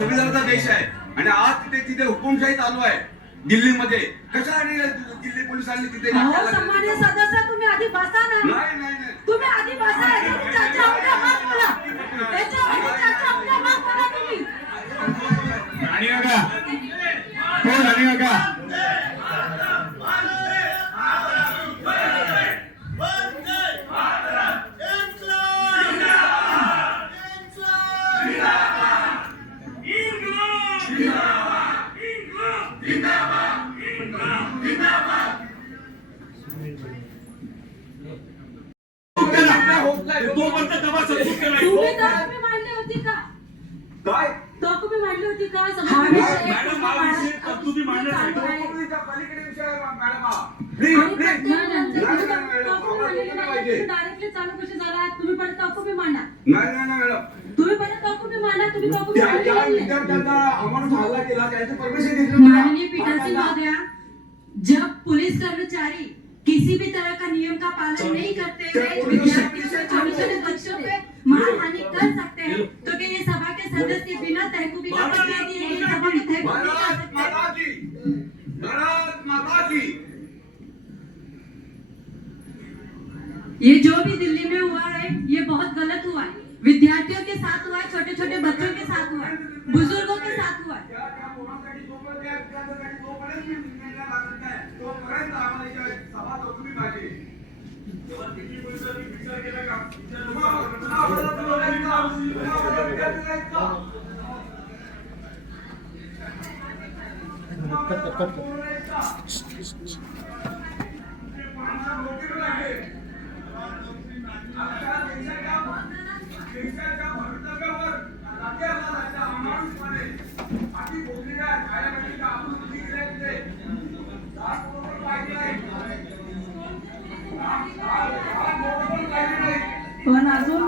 संविधानाचा देश आहे आणि आज तिथे हुकुमशाही चालू आहे दिल्लीमध्ये. कशाने दिल्ली पोलिसांनी तिथे सन्माननीय सदस्य तुम्ही आधी बसा ना. नाही तुम्ही आधी बसा. याच्यावर चर्चा उद्या मग बोला. याच्यावर चर्चा उद्या मग बोला तुम्ही. आणि बघा कोण आणि बघा तुम्ही मांडली होती का? डायरेक्टली चालू कशी झाला? तुम्ही पण तहकुबी मांडा. तुम्ही पण तहकुबी मांडा. तुम्ही तहकुबी माननीय पीठासीन महोदया, जब पुलिस कर्मचारी किसी भी तरह का नियम का पालन नहीं करते हुए विद्यार्थियों से छोटे छोटे बच्चों पे मारहानि कर सकते हैं, तो क्या ये सभा के सदस्य बिना तहकुबी का बता दिए ये सभा में तहकुबी नहीं कर सकते? ये जो भी दिल्ली में हुआ है ये बहुत गलत हुआ है. विद्यार्थियों के साथ हुआ है, छोटे छोटे बच्चों के साथ हुआ है, बुजुर्गों के साथ हुआ है. पण अजून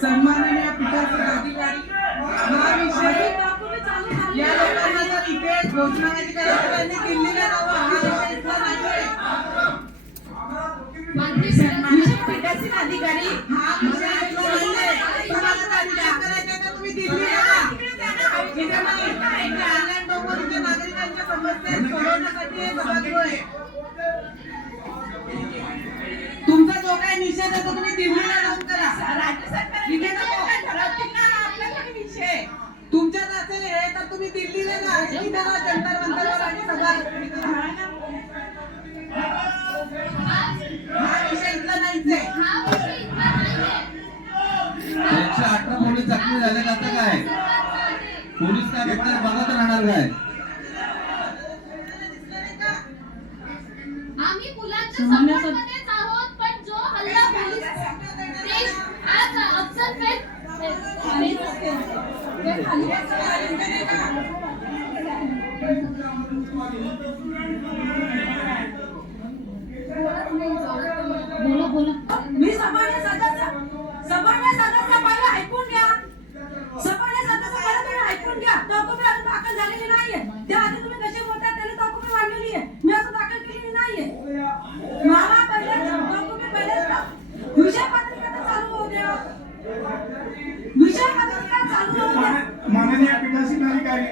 सन्माननीय पीठासीन अधिकारी हा विषय या लोकांना जर इथे घोषणाबाजी करायची त्यांनी दिल्लीला जावं. हा विषय इथला नाहीये. सन्माननीय पीठासीन अधिकारी हा विषय इथला नाहीये. तुम्हाला काय करायचं तर तुम्ही दिल्लीला जा. इथे मग ऑनलाईन डोंगरीच्या नागरिकांच्या समस्या सोडवण्यासाठी हे सभागृह आहे. तुमचा जो काही निषेध आहे तो तुम्ही दिल्लीला जाऊन करा. राज्य सरकार इथे नको. आपल्याकडे विषय तुमच्यात असेल हे तर तुम्ही दिल्लीला जा. इथे ना जंतर मंतरवर आणि सभा हा विषय इथला नाहीच आहे. 118 पोलीस जखमी झाले कसं काय? पोलीस काय फक्त बघत राहणार काय? आम्ही मुलांच्या सपोर्टमध्येच आहोत, पण जो हल्ला पोलीस देश आज अफसर मी सन्माननीय सदस्य पहिला ऐकून घ्या. सन्माननीय सदस्य पहिला तुम्ही ऐकून घ्या. तहकुबी अजून दाखल झालेली नाहीये. त्याआधी तुम्ही कसे बोलताय त्यांनी तहकुबी मांडलेली आहे. मी अजून दाखल केलेली नाहीये. मला पहिले तहकुबी पहिले विषय पत्रिका तर चालू होऊ द्या. विषय पत्रिका चालू होऊ द्या. माननीय पीठासीन अधिकारी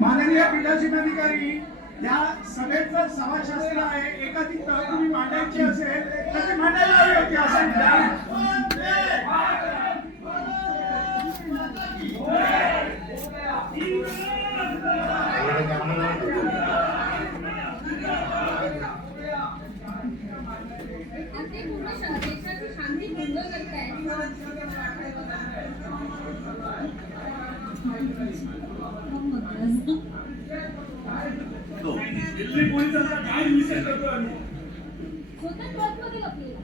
माननीय पीठासीन अधिकारी या सभेचं समाजशास्त्र आहे. एखादी तहकुबी मांडायची असेल तर ते मांडायला हवी होती असं देशाची शांती भंग करताय. दिल्ली पोलिसांना काय विषय करतो आम्ही स्वतः ट्रकमध्ये लपलेला